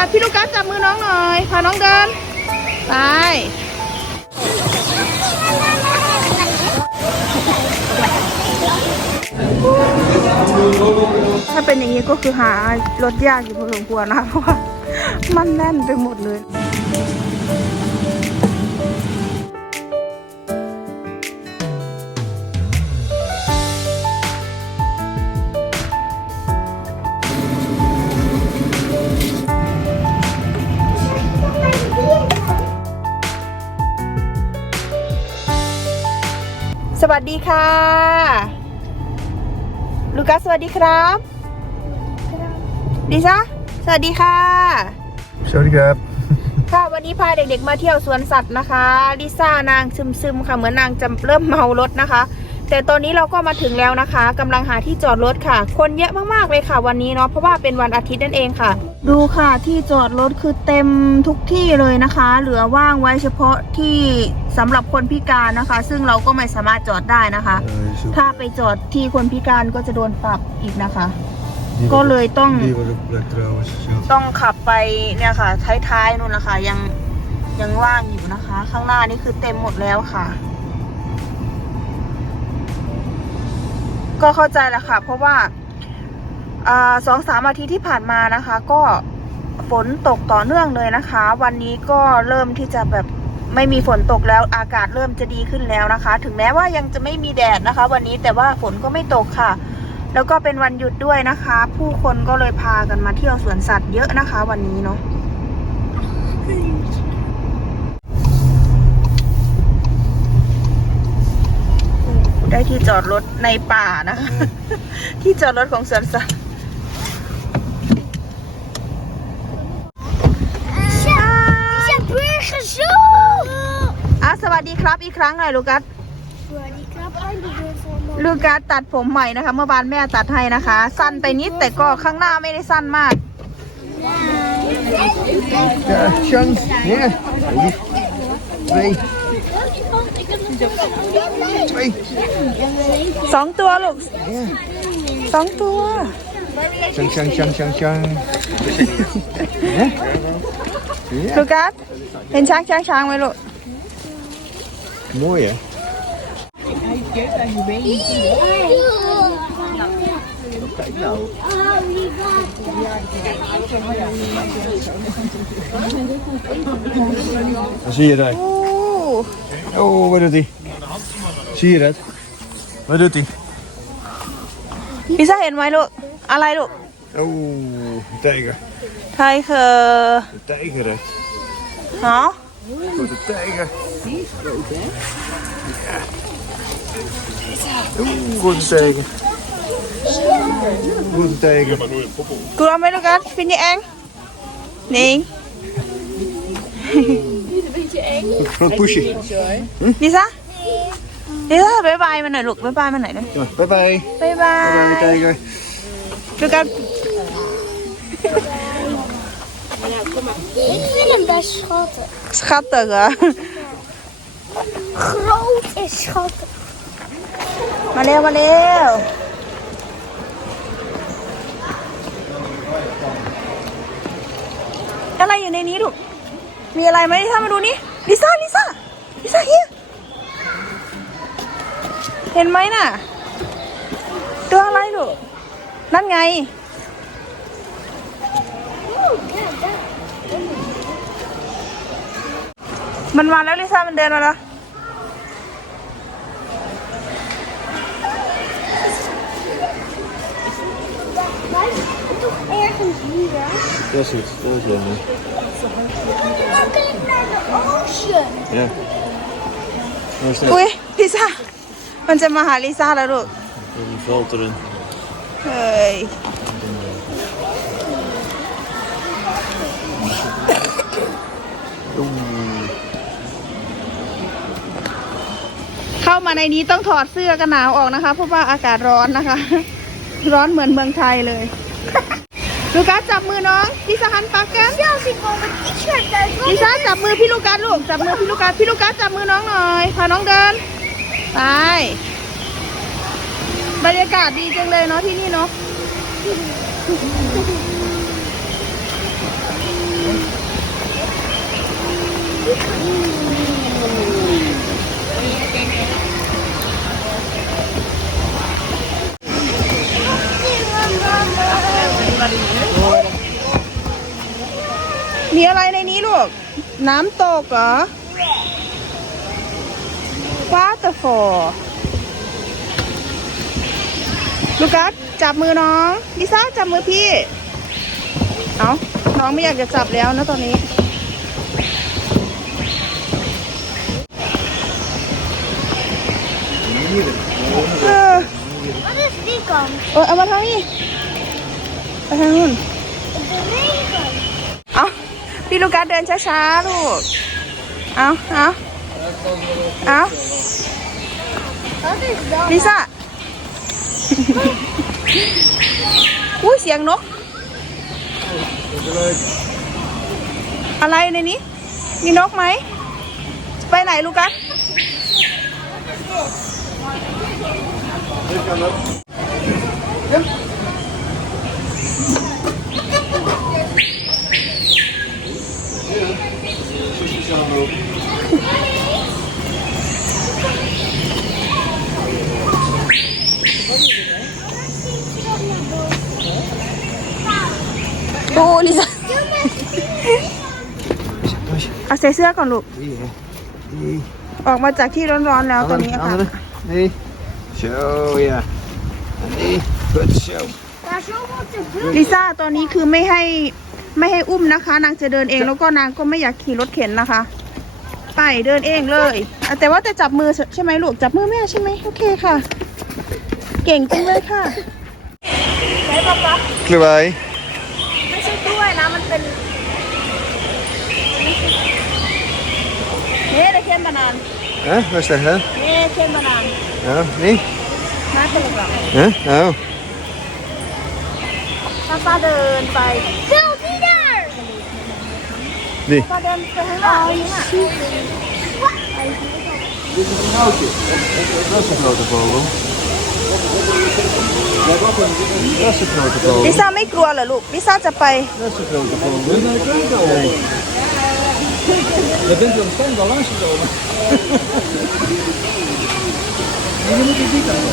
าพี่ลูกกัสจับมือน้องหน่อย พาน้องเดิน ไป ถ้าเป็นอย่างนี้ก็คือหารถยากอยู่พอสมควรนะเพราะว่ามันแน่นไปหมดเลย สวัสดีค่ะ ลูกัสสวัสดีครับดิซ่าสวัสดีค่ะ สวัสดีครับ ค่ะวันนี้พาเด็กๆมาเที่ยวสวนสัตว์นะคะ ลิซ่านางซึมๆค่ะเหมือนนางจะเริ่มเมารถนะคะ แต่ตอนนี้เราก็มาถึงแล้วนะคะกำลังหาที่จอดรถค่ะ คนเยอะมากๆเลยค่ะ วันนี้เนาะเพราะว่าเป็นวันอาทิตย์นั่นเองค่ะ ดูค่ะที่จอดรถคือเต็มทุกที่เลยนะคะ เหลือว่างไว้เฉพาะที่สำหรับคนพิการนะคะ ซึ่งเราก็ไม่สามารถจอดได้นะคะ ถ้าไปจอดที่คนพิการก็จะโดนปรับอีกนะคะ ก็เลยต้อง Die was ook plek trouwens. Ja. ต้องขับไปเนี่ยค่ะท้ายๆนู่นนะคะยังยังว่างอยู่นะคะ ข้างหน้านี่คือเต็มหมดแล้วค่ะ ก็เข้าใจแหละค่ะ เพราะว่าอ่าสองสามอาทิตย์ที่ผ่านมานะคะ ก็ฝนตกต่อเนื่องเลยนะคะ วันนี้ก็เริ่มที่จะแบบไม่มีฝนตกแล้วอากาศเริ่มจะดีขึ้นแล้วนะคะ ถึงแม้ว่ายังจะไม่มีแดดนะคะ วันนี้แต่ว่าฝนก็ไม่ตกค่ะ แล้วก็เป็นวันหยุดด้วยนะคะ ผู้คนก็เลยพากันมาเที่ยวสวนสัตว์เยอะนะคะ วันนี้เนาะ ที่จอดรถในป่านะคะ ที่จอดรถของสวนสัตว์ Ik heb burgers zo! อะสวัสดีครับอีกครั้งหน่อยลูกัส Die krab uit de deur van ลูกัสตัดผมใหม่นะคะ เมื่อวานแม่ตัดให้นะคะ สั้นไปนิดแต่ก็ข้างหน้าไม่ได้สั้นมาก Ja, chance. Ja. Twee. Twee. สองตัวลูกสองตัว Chang, chang, chang, chang, chang. ลูกัสเห็นช้างช้างช้างไหมลูก Mooi hè? Dan zie je dat. โอ้ Oh, wat doet hij? Zie je dat? Wat doet hij? พิซซ่าเห็นไหมลูกอะไรลูก Oh, een tijger. ไทยคือ Een tijger hè? เนาะ Grote tijger. Ja. Oeh, grote tijger. Grote tijger. กลัวไหมลูกกัสฟิ นนี่เองนิง Groot poesje. ลิซ่าลิซ่าบายบายมันหน่อยลูกบายบายมันหน่อยนะ Ja, bye bye. บายบา Bye bye, ย tijger. ลูกกัส Ik vind hem best schattig. สคัตเตอร์เหรอ Groot en schattig. มาเร็วมาเร็ มีอะไรไหมลิซ่ามาดูนี่ลิซ่าลิซ่าลิซ่าเฮียเห็นไหมน่ะตัวอะไรลูกนั่นไง มันมาแล้วลิซ่ามันเดินมาแล้ว Wij zitten toch ergens hier, hè? Dat is het. Dat is jammer. Dan kijk naar de ocean. Ja. Nou is het. อุ้ยลิซ่า มันจะมาหาลิซ่าแล้วลูก Die valt erin. เฮ้ย Oeh. เข้ามาในนี้ต้องถอดเสื้อกันหนาวออกนะคะ เพราะว่าอากาศร้อนนะคะ ร้อนเหมือนเมืองไทยเลย ลูกัสจับมือน้องลิซ่าหันปากกัน Zelfs ik wil mijn t-shirt uit. ลิซ่าจับมือพี่ลูกัสลูกจับมือพี่ลูกัสพี่ลูกัสจับมือน้องหน่อยพาน้องเดินไปบรรยากาศดีจังเลยเนาะที่นี่เนาะ มีอะไรในนี้ลูก น้ำตกเหรอ waterfall ลูกัสจับมือน้องลิซ่าจับมือพี่ เอาน้องไม่อยากจะจับแล้วนะตอนนี้ เออ What is vegan? เออเอามาทางนี้ ไปทางนู้นเอาพี่ลูกัสเดินช้าๆลูก เอาเอาเอาลิซ่า อุ้ยเสียงนก อะไรในนี้ มีนกไหม ไปไหนลูกัสโอ้ ลิซ่าเอาใส่เสื้อก่อนลูก ออกมาจากที่ร้อนๆแล้วตอนนี้อากาศ Nee. Zo, ja. Nee. Goed zo. Daar zo wat te doen. ลิซ่าตอนนี้คือไม่ให้ ไม่ให้อุ้มนะคะ นางจะเดินเองแล้วก็นางก็ไม่อยากขี่รถเข็นนะคะ ไปเดินเองเลยอะแต่ว่าจะจับมือใช่ไหมลูกจับมือแม่ใช่ไหมโอเคค่ะ เก่งจังเลยค่ะใช่ปะป๊า Kluwei. ไม่ใช่กล้วยนะมันเป็นนี่ตะเคียนบานาน Hè? Waar is dat, hè? นี่เคียนบานาน Ja, nee? น่าเป็นแบบ Hè? Nou. ป้าป้าเดินไป Veel die daar. Nee. ป้าเดินไปข้างหลังนี่ค่ะ Dit is een houtje. Dat is een grote vogel. Ja, wat een, dat is een grote ลิ vogel. ซ่าไม่กลัวเหรอลูกลิซ่าจะไป Dat is een grote vogel. Nee. Je bent er stand al langs gekomen. Je moet het niet aan.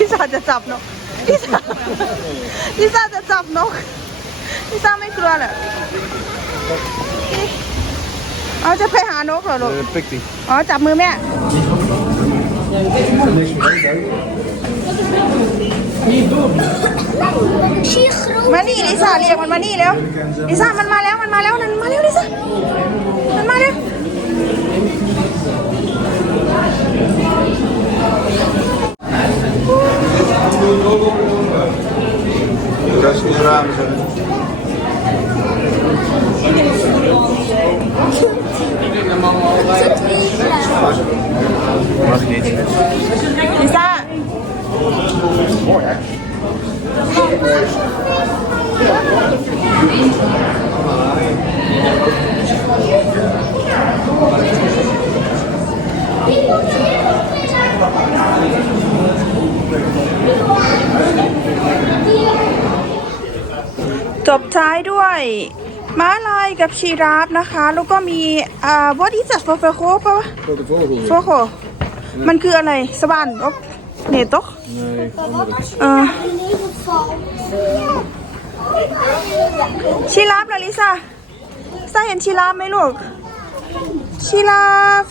ลิซ่าจะจับนก ลิซ่าลิซ่าจะจับนกลิซ่าไม่กลัวเหรอเอาจะไปหานกเหรอลูก Uh, pik die. อ๋อจับมือแม่ Zie je groen? มานี่ลิซ่าเรียกมันมานี่เร็วลิซ่ามันมาแล้วมันมาแล้วมันมาแล้วลิซ่ามันมาแล้ว Dat is de ramen zetten. Mag niet. ลิซ่า จบท้ายด้วยม้าลายกับชีราฟนะคะ แล้วก็มีอ่า what is that for for ปะวะ Grote vogel. โฟโคมันคืออะไรสวรรค์อ๊อบเนตก Nee, andere. เออ In ieder geval. ชีราฟเหรอลิซ่าลิซ่าเห็นชีราฟไหมลูก ชีราฟ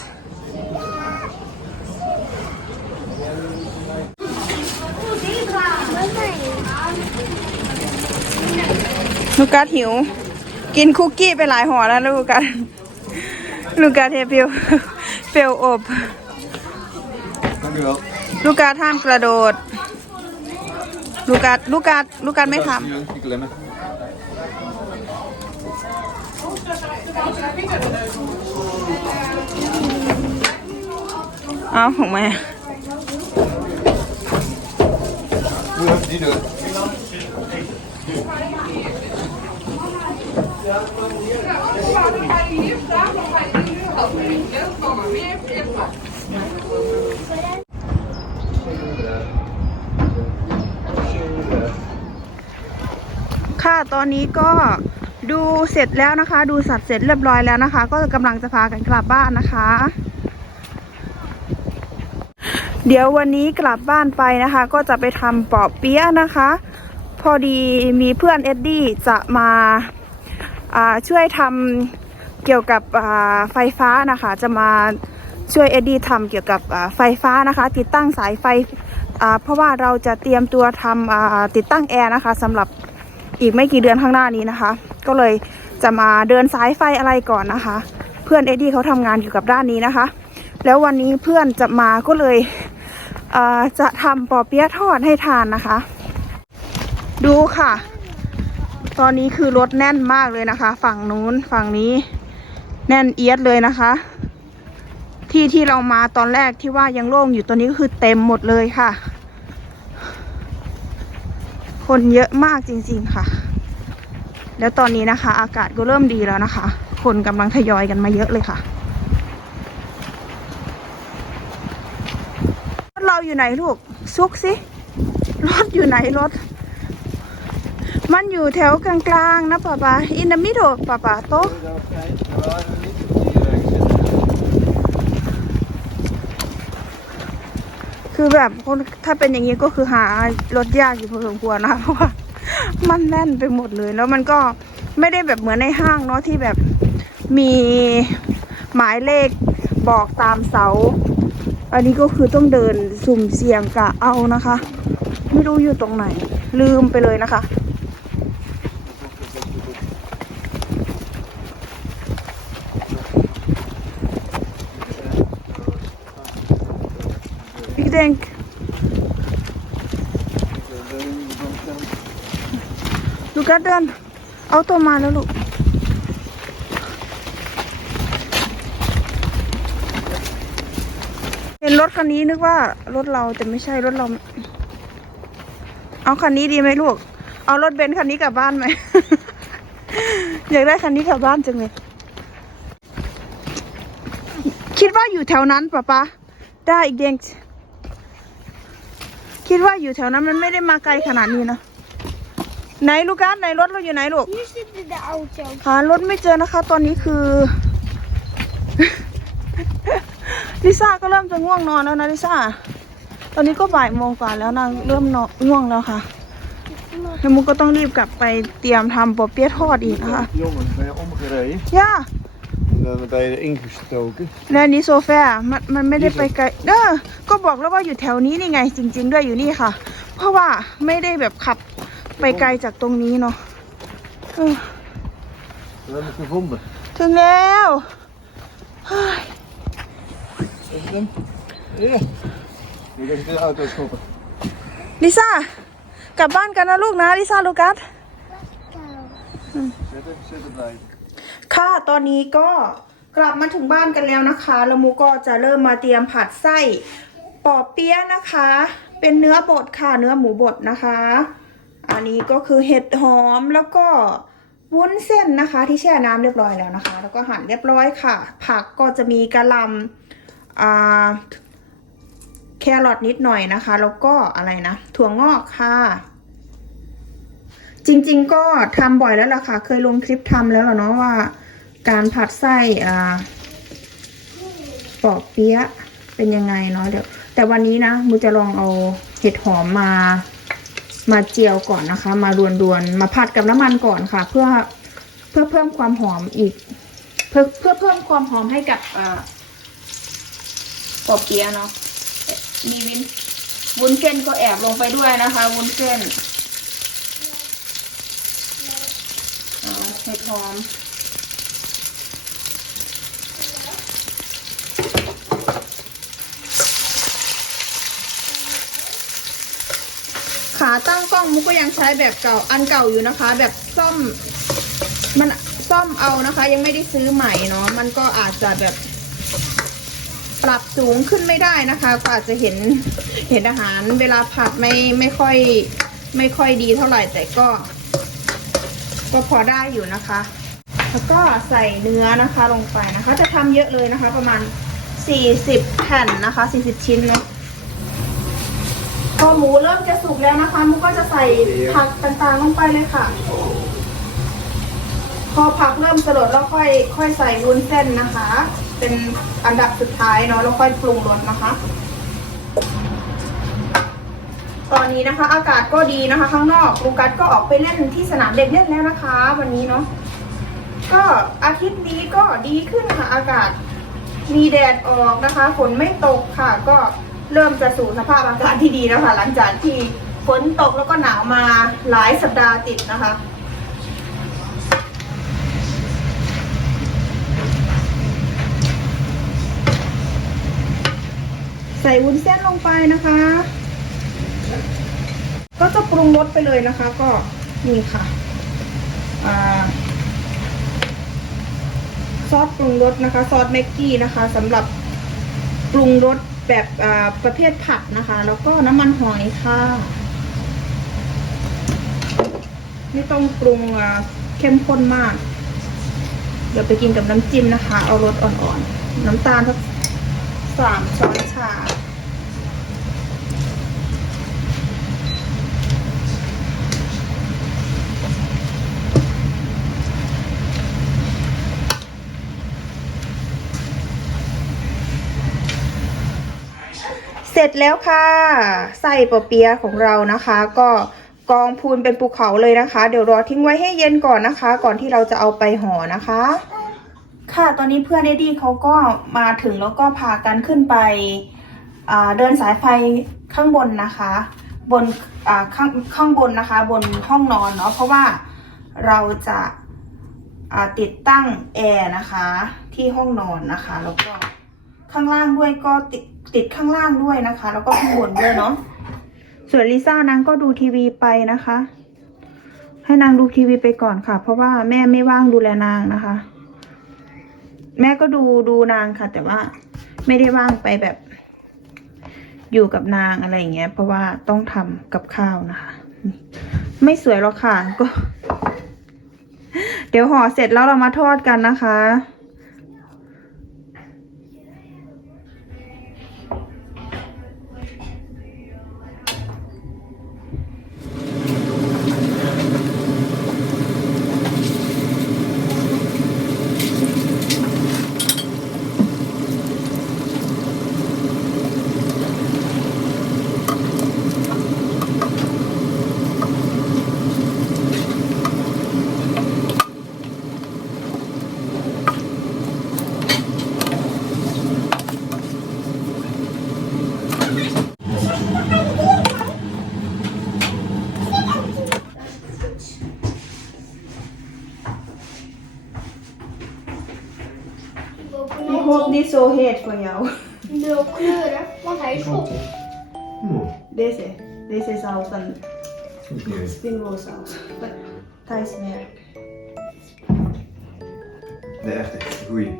ลูกกัดหิว กินคุกกี้ไปหลายห่อแล้วลูกกัดลูกกัดเทพิวเปลวอบ Dank u wel. ลูกกัดห้ามกระโดด ลูกกัดลูกกัดลูกกัดไม่ทำ Die klemmen. เอาของแม่ ค่ะตอนนี้ก็ดูเสร็จแล้วนะคะ ดูสัตว์เสร็จเรียบร้อยแล้วนะคะ ก็กำลังจะพากันกลับบ้านนะคะ เดี๋ยววันนี้กลับบ้านไปนะคะ ก็จะไปทำปอบเปี๊ยะนะคะ พอดีมีเพื่อนเอ็ดดี้จะมา ช่วยทำเกี่ยวกับไฟฟ้านะคะ จะมาช่วยเอ็ดดี้ทำเกี่ยวกับไฟฟ้านะคะ ติดตั้งสายไฟเพราะว่าเราจะเตรียมตัวทำอ่าติดตั้งแอร์นะคะสำหรับอีกไม่กี่เดือนข้างหน้านี้นะคะ ก็เลยจะมาเดินสายไฟอะไรก่อนนะคะ เพื่อนเอ็ดดี้เขาทำงานอยู่ยวกับด้านนี้นะคะ แล้ววันนี้เพื่อนจะมาก็เลยจะทำปอเปี๊ยะทอดให้ทานนะคะ ดูค่ะ ตอนนี้คือรถแน่นมากเลยนะคะ ฝั่งนู้นฝั่งนี้แน่นเอียดเลยนะคะ ที่ที่เรามาตอนแรกที่ว่ายังโล่งอยู่ตอนนี้ก็คือเต็มหมดเลยค่ะ คนเยอะมากจริงๆค่ะ แล้วตอนนี้นะคะ อากาศก็เริ่มดีแล้วนะคะ คนกำลังทยอยกันมาเยอะเลยค่ะรถเราอยู่ไหนลูกซุกสิรถอยู่ไหนรถ มันอยู่แถวกลางๆนะป้าป้าอินมิโดป้าป้าโต คือแบบคนถ้าเป็นอย่างนี้ก็คือหารถยากอยู่พอสมควรนะคะเพราะว่ามันแน่นไปหมดเลย แล้วมันก็ไม่ได้แบบเหมือนในห้างเนาะที่แบบมีหมายเลขบอกตามเสา อันนี้ก็คือต้องเดินสุ่มเสี่ยงกะเอานะคะ ไม่รู้อยู่ตรงไหน ลืมไปเลยนะคะ denk. Look at that. เอาตัวมาแล้วลูกเห็นรถคันนี้นึกว่ารถเราแต่ไม่ใช่รถเรา เอาคันนี้ดีไหมลูก เอารถเบนซ์คันนี้กลับบ้านไหม อยากได้คันนี้กลับบ้านจังเลยคิดว่าอยู่แถวนั้นปะปะได้อีกเด้ง คิดว่าอยู่แถวนั้นมันไม่ได้มาไกลขนาดนี้นะไหนลูกกันไหนรถเราอยู่ไหนลูก Hier zitten de auto's. หารถไม่เจอนะคะ ตอนนี้คือ ลิซ่าก็เริ่มจะง่วงนอนแล้วนะลิซ่า ตอนนี้ก็บ่ายโมงกว่าแล้วนางเริ่มนอนง่วงแล้วค่ะแล้วมุกก็ต้องรีบกลับไปเตรียมทำปอเปี๊ยะทอดอีกนะคะ Jongens, ben je omgereden? ย่า En dan ben je erin gestoken. และอันนี้โซเฟามันมันไม่ได้ไปไกลเออก็บอกแล้วว่าอยู่แถวนี้นี่ไง จริง ๆ ด้วยอยู่นี่ค่ะ เพราะว่าไม่ได้แบบขับไปไกลจากตรงนี้เนาะเออ We hebben het gevonden. ถึงแล้วเฮ้ย Is het hem? Ja. Nu ga ik de auto stoppen. ลิซ่ากลับบ้านกันนะลูกนะลิซ่าลูกัส Zet hem, zet het blijven. ค่ะตอนนี้ก็กลับมาถึงบ้านกันแล้วนะคะแล้วมูก็จะเริ่มมาเตรียมผัดไส้ปอเปี๊ยะนะคะ เป็นเนื้อบดค่ะเนื้อหมูบดนะคะ อันนี้ก็คือเห็ดหอมแล้วก็วุ้นเส้นนะคะ ที่แช่น้ำเรียบร้อยแล้วนะคะ แล้วก็หั่นเรียบร้อยค่ะ ผักก็จะมีกระลำอ่าแครอทนิดหน่อยนะคะ แล้วก็อะไรนะถั่วงอกค่ะจริง ๆ ก็ทำบ่อยแล้วล่ะค่ะ เคยลงคลิปทำแล้วล่ะเนาะว่า การผัดไส้อ่าปอกเปี๊ยะเป็นยังไงเนาะเดี๋ยวแต่วันนี้นะมูจะลองเอาเห็ดหอมมามาเจียวก่อนนะคะ มารวนๆมาผัดกับน้ำมันก่อนค่ะ เพื่อเพื่อเพิ่มความหอมอีก เพื่อเพื่อเพิ่มความหอมให้กับอ่าปอกเปี๊ยะเนาะมีวินวุ้นเส้นก็แอบลงไปด้วยนะคะ วุ้นเส้นเห็ดหอม ขาตั้งกล้องมุกก็ยังใช้แบบเก่าอันเก่าอยู่นะคะ แบบซ่อมมันซ่อมเอานะคะ ยังไม่ได้ซื้อใหม่เนาะมันก็อาจจะแบบ ปรับสูงขึ้นไม่ได้นะคะ ก็อาจจะเห็นเห็นอาหารเวลาผัดไม่ไม่ค่อย ไม่ค่อยดีเท่าไหร่แต่ก็ ก็พอได้อยู่นะคะ แล้วก็ใส่เนื้อนะคะลงไปนะคะ จะทำเยอะเลยนะคะ ประมาณ40แผ่นนะคะ40ชิ้นเนาะ อหมูเริ่มจะสุกแล้วนะคะมุกก็จะใส่ผักต่างๆลงไปเลยค่ะ พอผักเริ่มสลดแล้วค่อย ค่อยใส่วุ้นเส้นนะคะ เป็นอันดับสุดท้ายเนาะแล้วค่อยปรุงรสนะคะ ตอนนี้นะคะ อากาศก็ดีนะคะ ข้างนอกลูกัสก็ออกไปเล่นที่สนามเด็กเล่นแล้วนะคะ วันนี้เนาะก็อาทิตย์นี้ก็ดีขึ้นค่ะ อากาศมีแดดออกนะคะฝนไม่ตกค่ะก็ เริ่มจะสู่สภาพอากาศที่ดีแล้วค่ะ หลังจากที่ฝนตกแล้วก็หนาวมาหลายสัปดาห์ติดนะคะใส่วุ้นเส้นลงไปนะคะ ก็จะปรุงรสไปเลยนะคะ ก็นี่ค่ะอซอสปรุงรสนะคะ ซอสแม็กกี้นะคะสำหรับปรุงรส แบบประเภทผัดนะคะ แล้วก็น้ำมันหอยค่ะ ไม่ต้องปรุงเข้มข้นมาก เดี๋ยวไปกินกับน้ำจิ้มนะคะ เอารสอ่อนๆ น้ำตาลสักสามช้อนชา ร็จแล้วค่ะไส้ปอเปียะของเรานะคะ ก็กองพูนเป็นภูเขาเลยนะคะ เดี๋ยวรอทิ้งไว้ให้เย็นก่อนนะคะ ก่อนที่เราจะเอาไปห่อนะคะ ค่ะตอนนี้เพื่อนเอดี้เขาก็มาถึงแล้วก็พากันขึ้นไปเดินสายไฟข้างบนนะคะ บนข้างข้างบนนะคะ บนห้องนอนเนาะเพราะว่าเราจะาติดตั้งแอร์นะคะที่ห้องนอนนะคะ แล้วก็ข้างล่างด้วยก็ติด ติดข้างล่างด้วยนะคะ แล้วก็ข้างบนด้วยเนาะส่วนลิซ่านางก็ดูทีวีไปนะคะ ให้นางดูทีวีไปก่อนค่ะ เพราะว่าแม่ไม่ว่างดูแลนางนะคะ แม่ก็ดูดูนางค่ะ แต่ว่าไม่ได้ว่างไปแบบ อยู่กับนางอะไรอย่างเงี้ย เพราะว่าต้องทำกับข้าวนะคะ ไม่สวยหรอกค่ะก็ เดี๋ยวห่อเสร็จแล้วเรามาทอดกันนะคะ heet van jou. Nul kleuren, want hij is op. Hmm. Deze. Deze is al van saus. Dat is meer. De echte, goeie.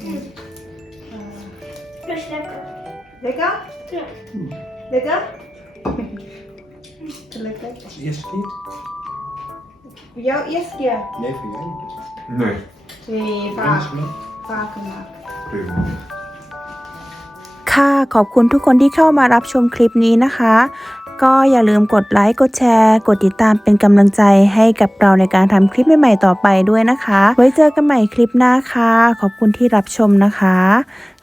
Hm. lekker. Lekker? Ja. Lekker? Hm. Lekker. Eerst niet. Voor jou eerst keer. Nee, voor jij niet. Nee. Nee, vaak. Vaak gemaakt. Prima. ค่ะขอบคุณทุกคนที่เข้ามารับชมคลิปนี้นะคะ ก็อย่าลืมกดไลค์กดแชร์ กดติดตามเป็นกำลังใจให้กับเราในการทำคลิปใหม่ๆต่อไปด้วยนะคะ ไว้เจอกันใหม่คลิปหน้าค่ะ ขอบคุณที่รับชมนะคะ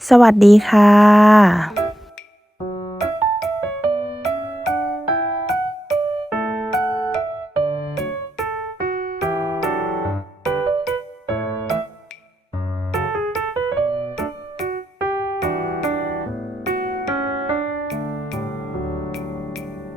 สวัสดีค่ะ